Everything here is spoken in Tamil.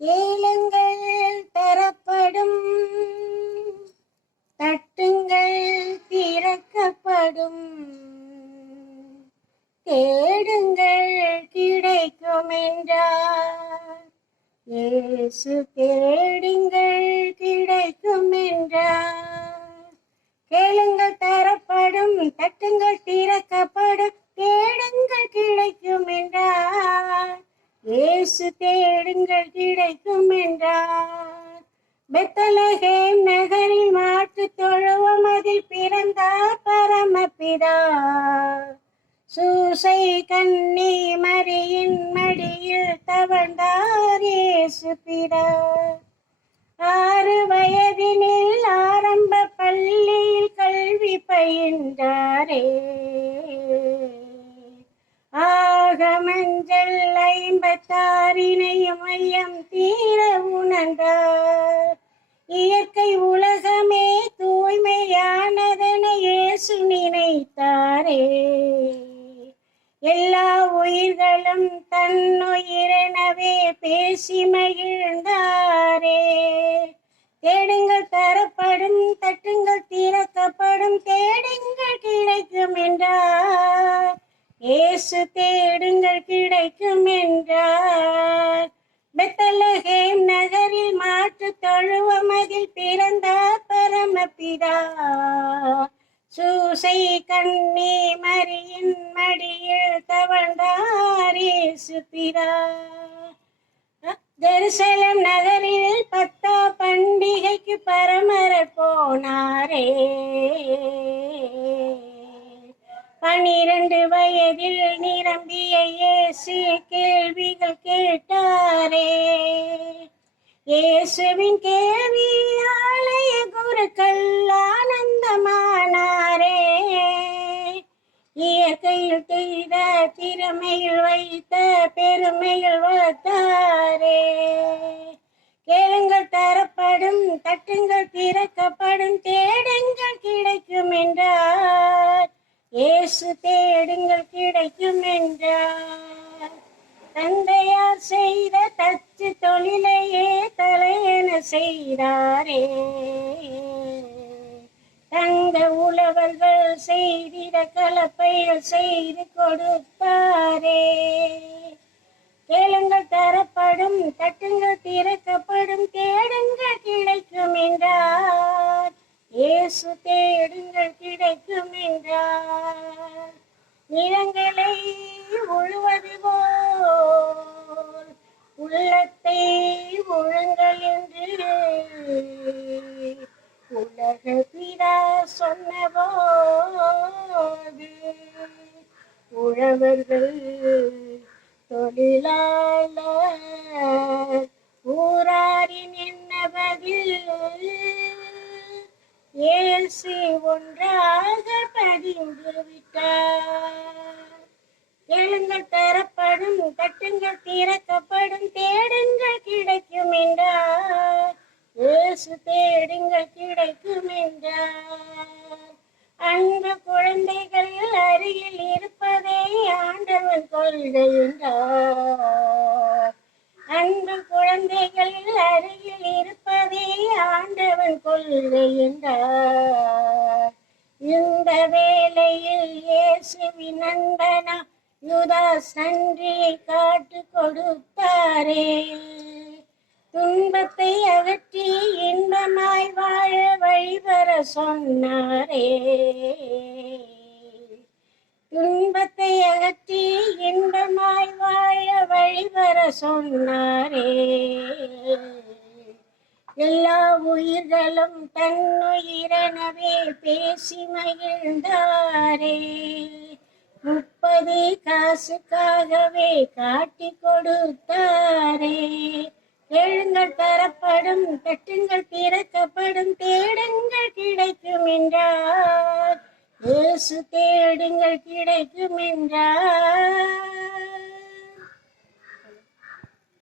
கேளுங்கள் தரப்படும். தட்டுங்கள் திறக்கப்படும். தேடுங்கள் கிடைக்கும் என்றார் இயேசு தேடுங்கள் கிடைக்கும் என்றார் கேளுங்கள் தரப்படும். தட்டுங்கள் பெத்தலகேம் நகரில் மாற்று தொழுவம் அதில் பிறந்தார் பரமபிதா. சூசை கண்ணி மரியின் மடியில் தவழ்ந்தார் இயேசு பிதா ஆறு வயதினில் ஆரம்ப பள்ளியில் கல்வி பயின்றாரே. ஆக மஞ்சள் ஐம்பத்தாறினையும் மையம் தீர உணர்ந்தார் இயற்கை உலகமே தூய்மையானதென இயேசு நினைத்தாரே. எல்லா உயிர்களும் தன்னுயிரெனவே பேசி மகிழ்ந்தாரே. தேடுங்கள் தரப்படும் தட்டுங்கள் திறக்கப்படும் தேடுங்கள் கிடைக்கும் என்றார். இயேசு தேடுங்கள் கிடைக்கும் என்றார். பெத்தலகேம் நகரில் மாற்று தொழுவமதில் பிறந்த பரமபிதா. சூசை கண்ணி மரியின் மடியில் தவழ்ந்தாரேசு பிதா ஜெருசலம் நகரில் பத்தா பண்டிகைக்கு பரமரர் போனாரே. பனிரெண்டு வயதில் நிரம்பிய இயேசு கேள்விகள் கேட்டு கேட்டாரே இயேசுவின் கேள்வி ஆலய குருக்கள் ஆனந்தமானாரே. இயற்கையில் செய்த திறமையில் வைத்த பெருமையில் வளர்த்தாரே. கேளுங்கள் தரப்படும் தட்டுங்கள் திறக்கப்படும் தேடுங்கள் கிடைக்கும் என்றார். இயேசு தேடுங்கள் கிடைக்கும் என்றார். தந்தையார் செய் செய்தாரே. தங்க உழவர்கள் செய்திட கலப்பையில் செய்து கொடுப்பாரே கேளுங்கள் தரப்படும் தட்டுங்கள் திறக்கப்படும் தேடுங்கள் கிடைக்கும் என்றார். இயேசு தே சொன்னபோது உழவர்கள் தொழிலாளர் ஊராரின் என்ன பதில் ஏசி ஒன்றாக பதிந்து விட்டார். எழுங்கள் தரப்படும் கட்டுங்கள் திறக்கப்படும் தேடுங்கள் கிடைக்கும் என்றார். ஏசு தே கொள்கை என்றார். அன்பு குழந்தைகள் அருகில் இருப்பதே ஆண்டவன் கொள்கை என்றார். இந்த வேளையில் இயேசுவின் நண்பனா யுதா சன்றியை காட்டு கொடுத்தாரே. துன்பத்தை அகற்றி இன்பமாய் வாழ வழிபெற சொன்னாரே. சொன்னாரே. எல்லா உயிர்களும் தன்னுயிரனவே பேசி மகிழ்ந்தாரே. முப்பது காசுக்காகவே காட்டி கொடுத்தாரே. எழுங்கள் தரப்படும் தட்டுங்கள் பிறக்கப்படும் தேடுங்கள் கிடைக்கும் என்றார். தேசு தேடுங்கள் கிடைக்கும் என்றார்.